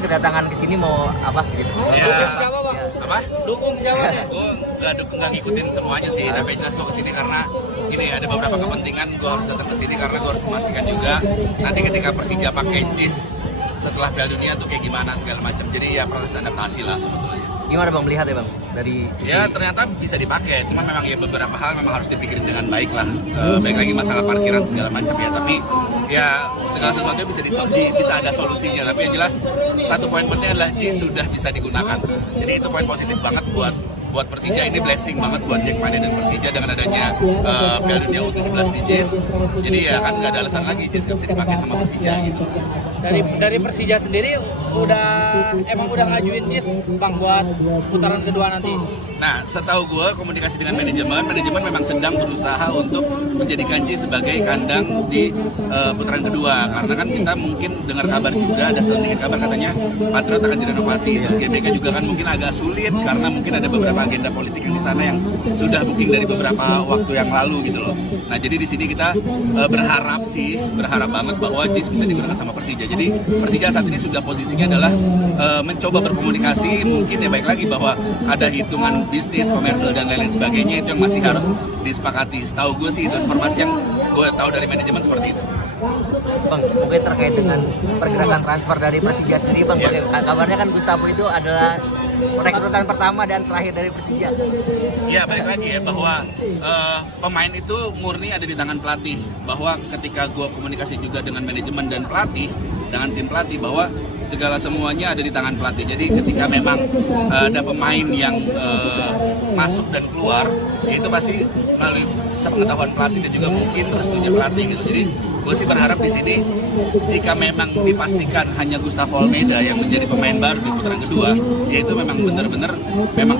kedatangan ke sini mau apa gitu? Ya. Dukung siapa bang? Ya. Apa? Dukung siapa? Gue nggak ngikutin semuanya sih, tapi jelas gue kesini karena ini ada beberapa kepentingan. Gue harus datang ke sini karena gue harus memastikan juga nanti ketika Persija pakai jis setelah Piala Dunia tuh kayak gimana segala macam. Jadi ya proses adaptasi lah sebetulnya. Gimana bang melihat ya bang dari sisi... Ya ternyata bisa dipakai, cuma memang ya beberapa hal memang harus dipikirin dengan baik lah. Baik lagi masalah parkiran segala macam ya, tapi ya segala sesuatu bisa ada solusinya. Tapi yang jelas satu poin penting adalah jis sudah bisa digunakan. Jadi itu poin positif banget buat Persija. Ini blessing banget buat Jackmania dan Persija dengan adanya Piala Dunia U17 di JIS. Jadi ya kan nggak ada alasan lagi JIS nggak bisa dipakai sama Persija gitu. Dari Persija sendiri udah ngajuin JIS bang buat putaran kedua nanti. Nah, setahu gue komunikasi dengan manajemen memang sedang berusaha untuk menjadikan JIS sebagai kandang di putaran kedua. Karena kan kita mungkin dengar kabar juga, ada sedikit kabar katanya Patriot akan direnovasi, terus GBK juga kan mungkin agak sulit karena mungkin ada beberapa agenda politik yang di sana yang sudah booking dari beberapa waktu yang lalu gitu loh. Nah, jadi di sini kita berharap banget bahwa JIS bisa digunakan sama Persija. Jadi Persija saat ini sudah posisinya adalah mencoba berkomunikasi, mungkin ya baik lagi bahwa ada hitungan bisnis, komersial dan lain-lain sebagainya itu yang masih harus disepakati. Setahu gue sih itu informasi yang gue tahu dari manajemen seperti itu. Bang, mungkin terkait dengan pergerakan transfer dari Persija sendiri bang, kabarnya kan Gustavo itu adalah rekrutan pertama dan terakhir dari Persija. Ya balik lagi ya bahwa pemain itu murni ada di tangan pelatih. Bahwa ketika gue komunikasi juga dengan manajemen dan pelatih, dengan tim pelatih bahwa segala semuanya ada di tangan pelatih. Jadi ketika memang ada pemain yang masuk dan keluar, ya itu pasti melalui sepengetahuan pelatih dan juga mungkin restunya pelatih gitu. Jadi gue sih berharap di sini jika memang dipastikan hanya Gustavo Almeida yang menjadi pemain baru di putaran kedua, ya itu memang benar-benar memang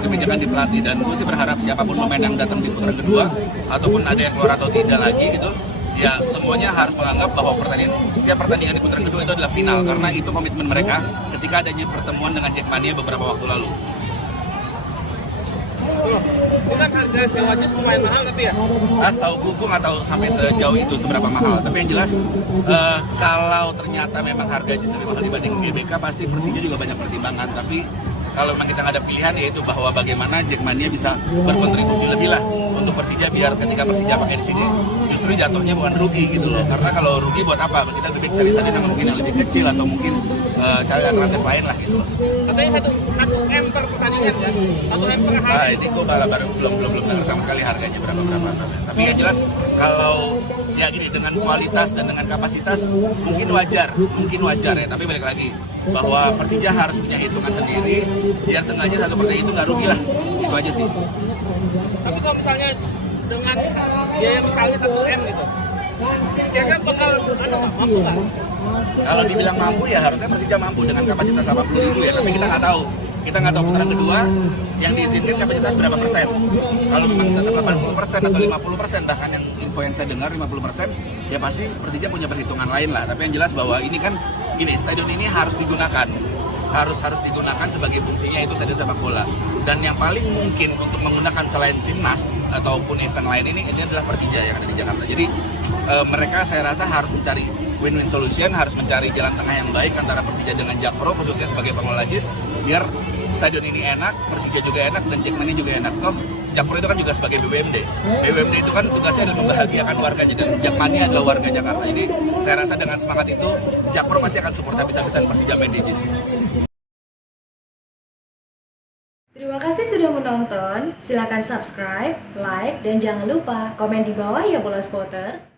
kebijakan di pelatih. Dan gue sih berharap siapapun pemain yang datang di putaran kedua ataupun ada yang keluar atau tidak lagi gitu, ya semuanya harus menganggap bahwa setiap pertandingan di putaran kedua itu adalah final karena itu komitmen mereka ketika adanya pertemuan dengan Jackmania beberapa waktu lalu. Bukan harga sewa JIS lumayan mahal tapi ya? Setahu gue nggak tahu sampai sejauh itu seberapa mahal. Tapi yang jelas kalau ternyata memang harga JIS lebih mahal dibanding GBK pasti Persija juga banyak pertimbangan. Tapi kalau memang kita nggak ada pilihan yaitu bahwa bagaimana Jackmania bisa berkontribusi lebih lah untuk Persija biar ketika Persija pakai di sini justru jatuhnya bukan rugi gitu loh. Karena kalau rugi buat apa? Kita lebih baik cari stadion yang mungkin yang lebih kecil atau mungkin cari alternatif lain lah gitu loh. Katanya satu M per pertandingan ya? 1 M per hari. Ini gue malah belum dengar sama sekali harganya berapa. Tapi yang jelas kalau ya gini dengan kualitas dan dengan kapasitas mungkin wajar ya. Tapi balik lagi bahwa Persija harus punya hitungan sendiri biar seenggaknya satu pertandingan itu nggak rugi lah. Itu aja sih. Tapi kalau misalnya dengan biaya misalnya 1 M gitu, kira-kira bakal mampu nggak? Kalau dibilang mampu ya harusnya Persija mampu dengan kapasitas 80.000 ya. Tapi kita nggak tahu putaran kedua yang diizinkan kapasitas berapa persen. Kalau memang tetap 80% atau 50%, bahkan yang info yang saya dengar 50%, ya pasti Persija punya perhitungan lain lah. Tapi yang jelas bahwa ini kan stadion ini harus digunakan. Harus digunakan sebagai fungsinya itu stadion sepak bola. Dan yang paling mungkin untuk menggunakan selain timnas ataupun event lain ini adalah Persija yang ada di Jakarta. Jadi mereka saya rasa harus mencari win-win solution, harus mencari jalan tengah yang baik antara Persija dengan Jakpro khususnya sebagai pengelola JIS biar stadion ini enak, Persija juga enak dan Jackmania juga enak. Toh Jakpro itu kan juga sebagai BUMD. BUMD itu kan tugasnya adalah membahagiakan warganya dan Jackmania adalah warga Jakarta. Jadi saya rasa dengan semangat itu Jakpro pasti akan support habis-habisan Persija main di JIS. Terima kasih sudah menonton. Silakan subscribe, like, dan jangan lupa komen di bawah ya bola spotter.